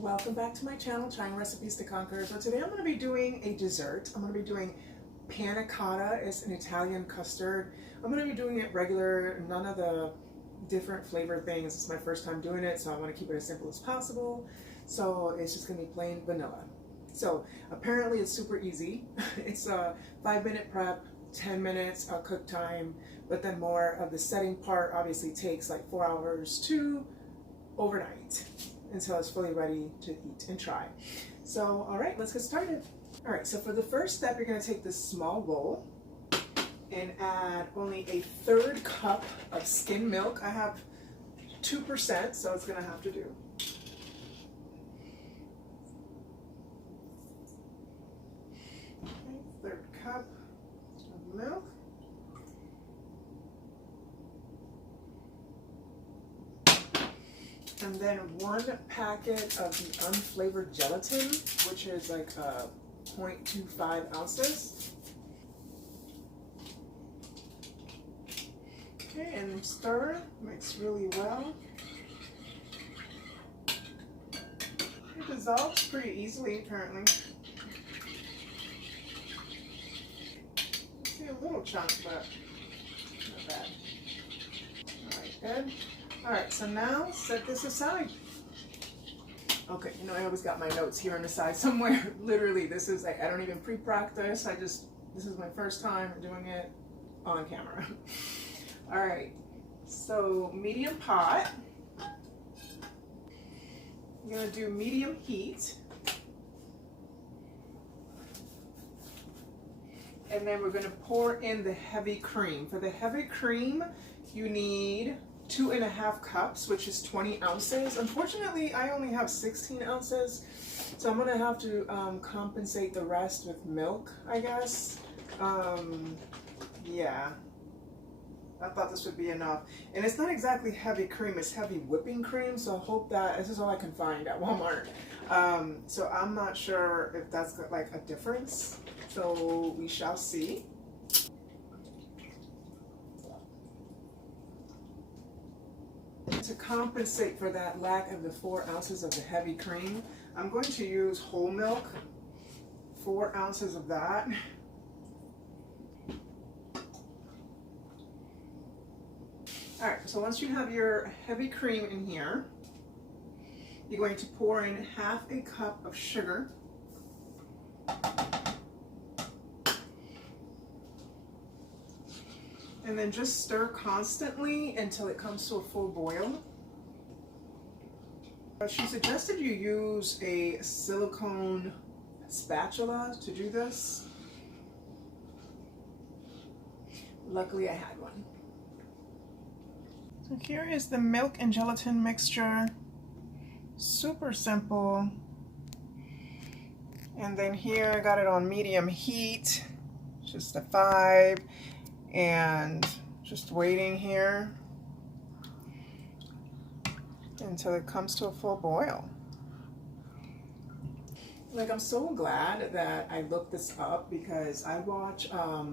Welcome back to my channel, Trying Recipes to Conquer. So today I'm going to be doing a dessert. I'm going to be doing Panna Cotta. It's an Italian custard. I'm going to be doing it regular, none of the different flavor things. It's my first time doing it, so I want to keep it as simple as possible. So it's just going to be plain vanilla. So apparently it's super easy. It's a 5-minute prep, 10 minutes cook time, but then more of the setting part obviously takes like 4 hours to overnight until it's fully ready to eat and try. So, all right, let's get started. All right, so for the first step, you're gonna take this small bowl and add only a 1/3 cup of skim milk. I have 2%, so it's gonna have to do. Okay, 1/3 cup of milk. And then 1 packet of the unflavored gelatin, which is like 0.25 ounces. Okay, and stir, mix really well. It dissolves pretty easily apparently. I see a little chunk, but not bad. All right, good. All right, so now set this aside. Okay, you know, I always got my notes here on the side somewhere. Literally, this is like, I don't even pre-practice. This is my first time doing it on camera. All right, so medium pot. I'm gonna do medium heat. And then we're gonna pour in the heavy cream. For the heavy cream, you need 2.5 cups, which is 20 ounces. Unfortunately, I only have 16 ounces, so I'm gonna have to compensate the rest with milk, I guess. Yeah, I thought this would be enough. And it's not exactly heavy cream, it's heavy whipping cream, so I hope that, this is all I can find at Walmart. So I'm not sure if that's like a difference, so we shall see. To compensate for that lack of the 4 ounces of the heavy cream, I'm going to use whole milk, 4 ounces of that. All right, so once you have your heavy cream in here, you're going to pour in 1/2 cup of sugar. And then just stir constantly until it comes to a full boil. She suggested you use a silicone spatula to do this. Luckily I had one. So here is the milk and gelatin mixture. Super simple. And then here I got it on medium heat, just a 5. And just waiting here until it comes to a full boil. Like, I'm so glad that I looked this up because I watch, I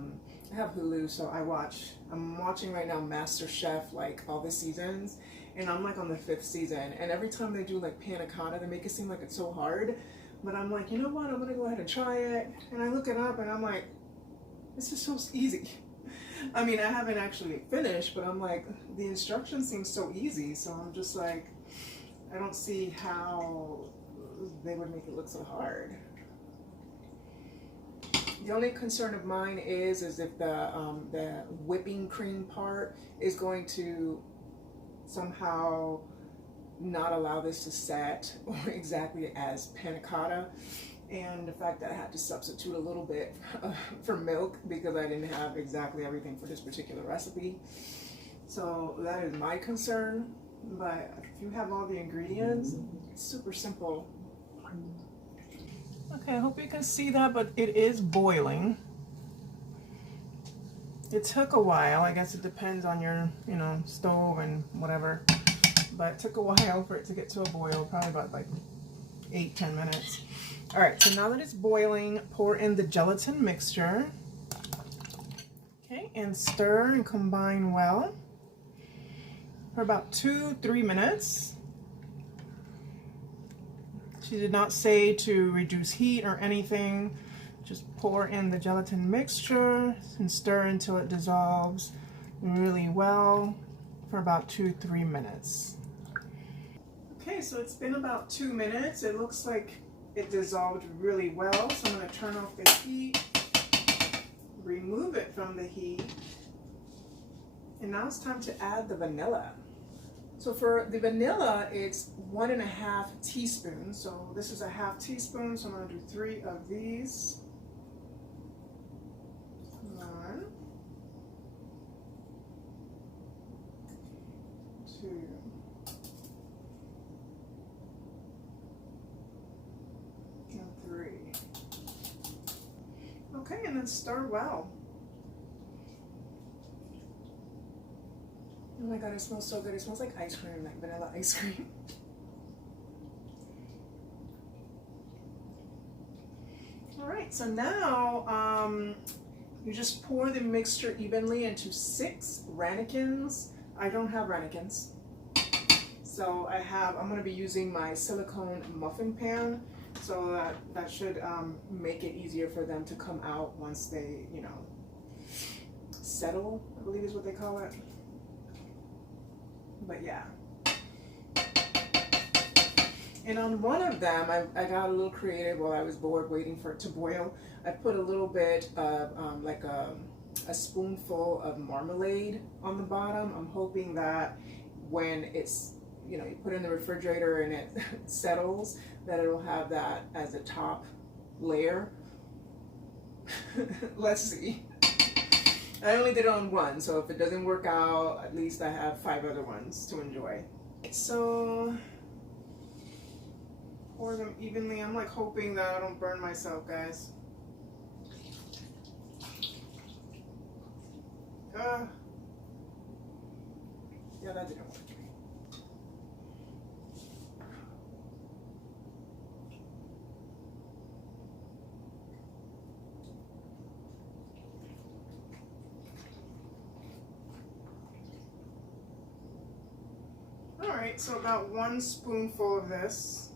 have Hulu, so I'm watching right now Master Chef, like all the seasons, and I'm like on the 5th season, and every time they do like Panna Cotta, they make it seem like it's so hard, but I'm like, you know what, I'm gonna go ahead and try it, and I look it up and I'm like, this is so easy. I mean, I haven't actually finished, but I'm like, the instructions seem so easy, so I'm just like, I don't see how they would make it look so hard. The only concern of mine is if the whipping cream part is going to somehow not allow this to set exactly as Panna Cotta. And the fact that I had to substitute a little bit for milk because I didn't have exactly everything for this particular recipe. So that is my concern, but if you have all the ingredients, it's super simple. Okay, I hope you can see that, but it is boiling. It took a while. I guess it depends on your, stove and whatever, but it took a while for it to get to a boil, probably about like 8-10 minutes. All right, so now that it's boiling, pour in the gelatin mixture. Okay, and stir and combine well for about 2-3 minutes. She did not say to reduce heat or anything. Just pour in the gelatin mixture and stir until it dissolves really well for about 2-3 minutes. Okay, so it's been about 2 minutes. It looks like it dissolved really well. So I'm going to turn off the heat, remove it from the heat, and now it's time to add the vanilla. So for the vanilla, it's 1.5 teaspoons. So this is a 1/2 teaspoon, so I'm going to do 3 of these. 1, 2, and 3. Okay, and then stir well. Oh my god, it smells so good. It smells like ice cream, like vanilla ice cream. All right, so now you just pour the mixture evenly into 6 ramekins. I don't have ramekins. So I'm gonna be using my silicone muffin pan. So that should make it easier for them to come out once they, you know, settle, I believe is what they call it. But yeah. And on one of them, I got a little creative while I was bored waiting for it to boil. I put a little bit of like a spoonful of marmalade on the bottom. I'm hoping that when it's, you know, you put it in the refrigerator and it settles, that it'll have that as a top layer. Let's see. I only did it on one, so if it doesn't work out, at least I have 5 other ones to enjoy. So pour them evenly. I'm like hoping that I don't burn myself, guys. Yeah, that didn't work. All right, so about 1 spoonful of this.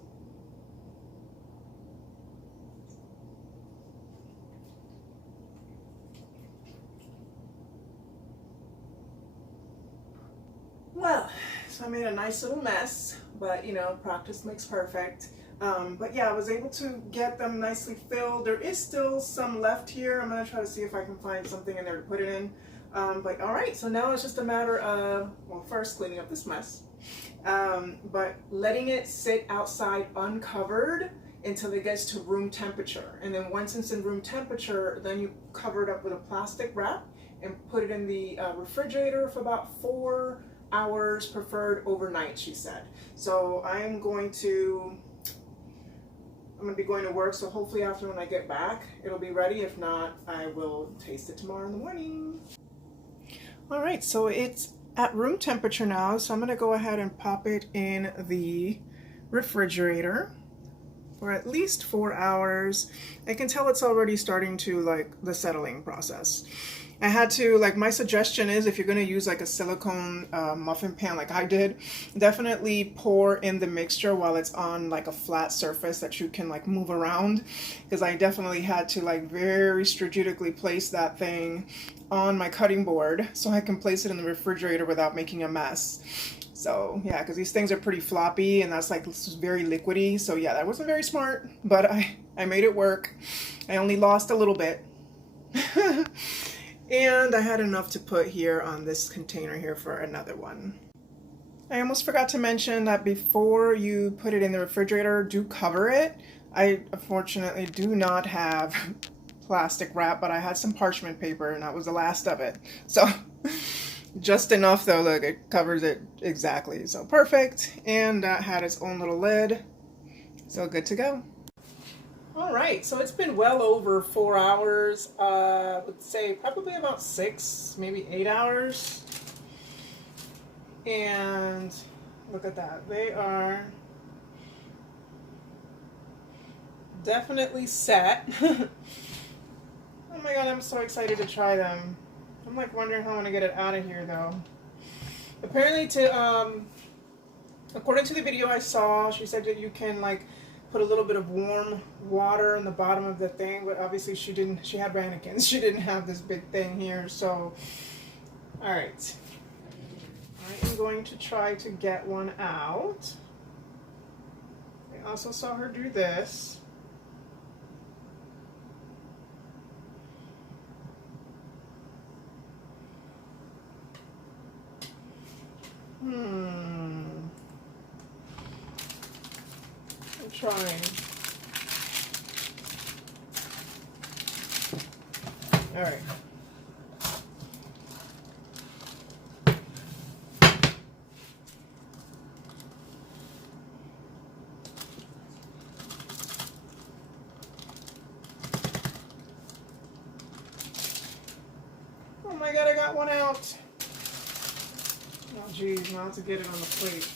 Well, so I made a nice little mess, but you know, practice makes perfect. But yeah, I was able to get them nicely filled. There is still some left here. I'm gonna try to see if I can find something in there to put it in. But all right, so now it's just a matter of, well, first cleaning up this mess, but letting it sit outside uncovered until it gets to room temperature. And then once it's in room temperature, then you cover it up with a plastic wrap and put it in the refrigerator for about 4 hours, preferred overnight, she said. So I'm going to be going to work, so hopefully after when I get back, it'll be ready. If not, I will taste it tomorrow in the morning. All right, so it's at room temperature now, so I'm gonna go ahead and pop it in the refrigerator for at least 4 hours. I can tell it's already starting to, like, the settling process. I had to, like, my suggestion is if you're going to use like a silicone muffin pan like I did, definitely pour in the mixture while it's on like a flat surface that you can like move around, because I definitely had to like very strategically place that thing on my cutting board so I can place it in the refrigerator without making a mess. So yeah, because these things are pretty floppy and that's like, this is very liquidy. So yeah, that wasn't very smart, but I made it work. I only lost a little bit. And I had enough to put here on this container here for another one. I almost forgot to mention that before you put it in the refrigerator, do cover it. I unfortunately do not have plastic wrap, but I had some parchment paper and that was the last of it. So just enough though, look, it covers it exactly. So perfect. And that had its own little lid. So good to go. All right, so it's been well over 4 hours. I would say probably about 6, maybe 8 hours. And look at that. They are definitely set. Oh my God, I'm so excited to try them. I'm like wondering how I'm gonna get it out of here though. Apparently according to the video I saw, she said that you can like put a little bit of warm water in the bottom of the thing, but obviously she didn't. She had ramekins. She didn't have this big thing here. So, all right. I am going to try to get one out. I also saw her do this. I'm trying. All right. Oh my God, I got one out. Oh geez, now to get it on the plate.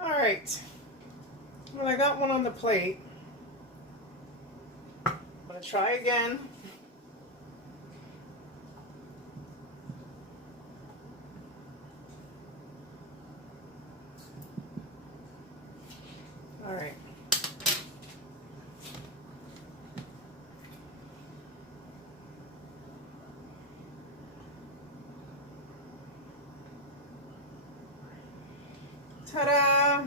All right. Well, I got one on the plate. I'm gonna try again. All right. Ta-da!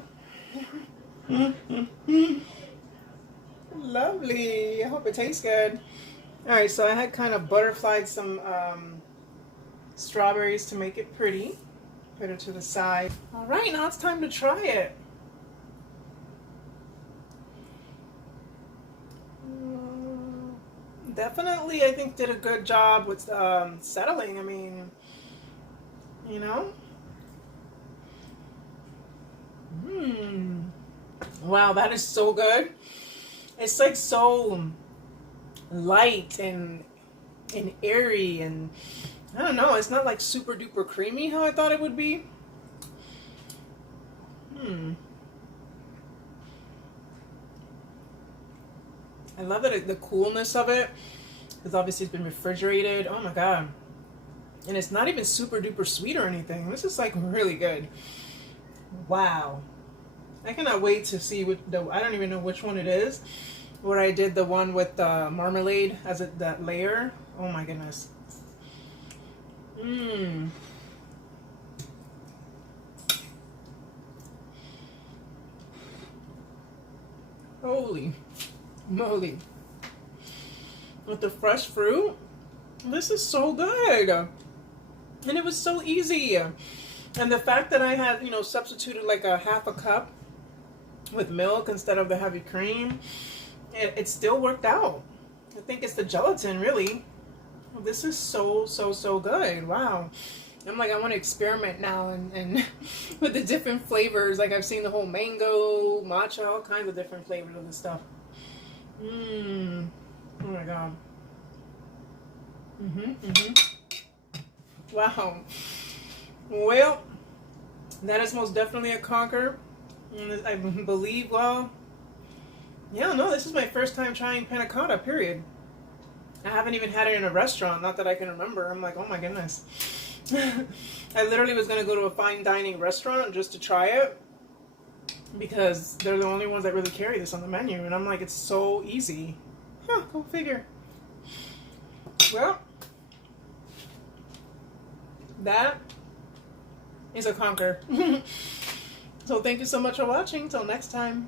Lovely. I hope it tastes good. All right, so I had kind of butterflied some strawberries to make it pretty. Put it to the side. All right, now it's time to try it. Definitely, I think did a good job with settling. I mean, you know. Wow, that is so good. It's like so light and airy, and I don't know, it's not like super duper creamy how I thought it would be. I love that the coolness of it, because obviously it's been refrigerated. Oh my God. And it's not even super duper sweet or anything. This is like really good. Wow. I cannot wait to see what I don't even know which one it is, where I did the one with the marmalade as that layer. Oh my goodness. Holy moly. With the fresh fruit, this is so good. And it was so easy. And the fact that I had, substituted like a half a cup with milk instead of the heavy cream, it still worked out. I think it's the gelatin, really. This is so good. Wow. I'm like, I want to experiment now and with the different flavors. Like I've seen the whole mango, matcha, all kinds of different flavors of this stuff. Oh my God. Wow. Well, that is most definitely a conquer. I believe, well, yeah, no, this is my first time trying panna cotta, period. I haven't even had it in a restaurant, not that I can remember. I'm like, oh my goodness. I literally was going to go to a fine dining restaurant just to try it, because they're the only ones that really carry this on the menu. And I'm like, it's so easy. Huh, go figure. Well, that is a conquer. So thank you so much for watching. Till next time.